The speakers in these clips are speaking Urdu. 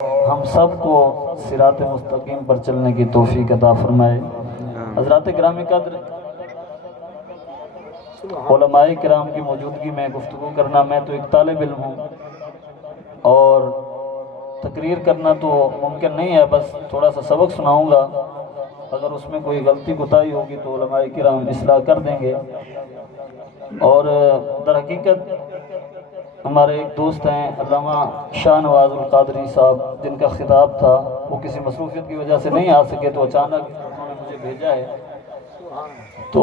ہم سب کو صراط مستقیم پر چلنے کی توفیق عطا فرمائے۔ حضرات گرامی قدر، علماء کرام کی موجودگی میں گفتگو کرنا، میں تو ایک طالب علم ہوں اور تقریر کرنا تو ممکن نہیں ہے، بس تھوڑا سا سبق سناؤں گا، اگر اس میں کوئی غلطی کوتاہی ہوگی تو علماء کرام اصلاح کر دیں گے۔ اور در حقیقت ہمارے ایک دوست ہیں علامہ شاہ نواز القادری صاحب، جن کا خطاب تھا، وہ کسی مصروفیت کی وجہ سے نہیں آ سکے تو اچانک انہوں نے مجھے بھیجا ہے، تو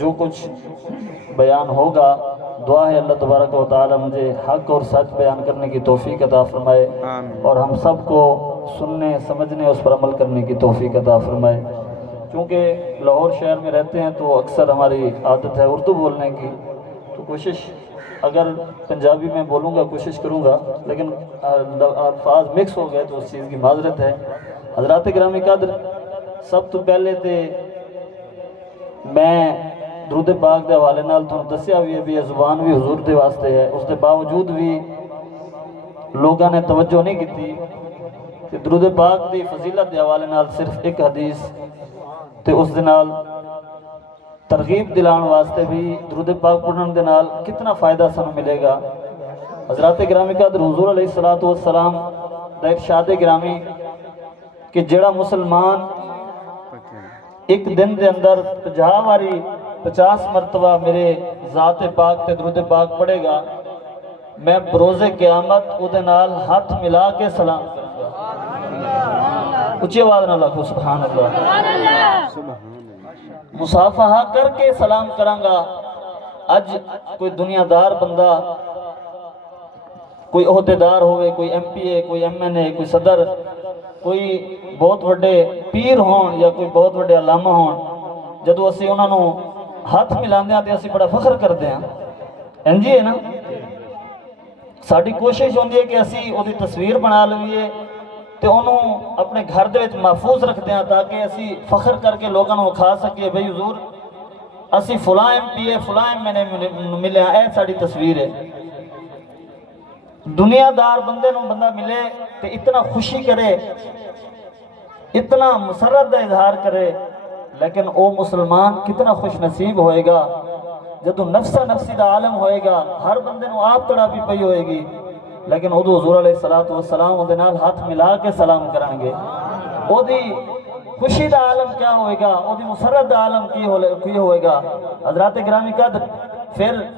جو کچھ بیان ہوگا دعا ہے اللہ تبارک و تعالی مجھے حق اور سچ بیان کرنے کی توفیق عطا فرمائے اور ہم سب کو سننے سمجھنے اس پر عمل کرنے کی توفیق عطا فرمائے۔ چونکہ لاہور شہر میں رہتے ہیں تو اکثر ہماری عادت ہے اردو بولنے کی، تو کوشش اگر پنجابی میں بولوں گا کوشش کروں گا، لیکن الفاظ مکس ہو گئے تو اس چیز کی معذرت ہے۔ حضرات گرامی قدر، سب تو پہلے تے میں درود پاک دے حوالے نال تو دسیا بھی ہے بھی زبان بھی حضور دے واسطے ہے، اس دے باوجود بھی لوگاں نے توجہ نہیں کیتی کہ درود پاک دی فضیلت دے حوالے نال صرف ایک حدیث تے اس دے نال ترغیب دلان واسطے بھی درود پاک پڑھن دے نال کتنا فائدہ سانوں ملے گا۔ حضرات گرامی قدر، حضور علیہ السلام دا ارشاد گرامی کہ جڑا مسلمان ایک دن دے اندر 50 مرتبہ میرے ذات پاک تے درود پاک پڑھے گا، میں بروز قیامت او دے نال ہاتھ ملا کے سلام کروں گا۔ اچھی آواز نہ لکھو سبحان اللہ، مصافحہ کر کے سلام کروں گا۔ اج کوئی دنیا دار بندہ، کوئی عہدیدار ہوئے، کوئی ایم پی اے، کوئی ایم این اے، کوئی صدر، کوئی بہت بڑے پیر ہون یا کوئی بہت بڑے علامہ ہون، جدو اسی انہوں نے ہاتھ ملاندے ہیں تو اسی بڑا فخر کرتے ہیں، انجی ہے نا؟ ساڑھی کوشش ہوندی ہے کہ اسی وہ دی تصویر بنا لئیے تو انہوں اپنے گھر دے وچ محفوظ رکھتے ہیں تاکہ اسی فخر کر کے لوگوں کو کھا سکے بھئی حضور اسی فلاں ایم پی اے فلاں میں نے ملے ہیں، اے ساڑھی تصویر ہے۔ دنیا دار بندے نو بندہ ملے تو اتنا خوشی کرے، اتنا مسرت دا اظہار کرے، لیکن او مسلمان کتنا خوش نصیب ہوئے گا جدو نفسہ نفسی دا عالم ہوئے گا، ہر بندے نو آپ تڑا بھی پئی ہوئے گی، لیکن ادو حضور علیہ السلام دے نال ہاتھ ملا کے سلام کریں گے۔ او دی خوشی دا عالم کیا ہوئے گا، او دی مسرت دا عالم کی ہوئے گا۔ حضرات گرامی قدر، پھر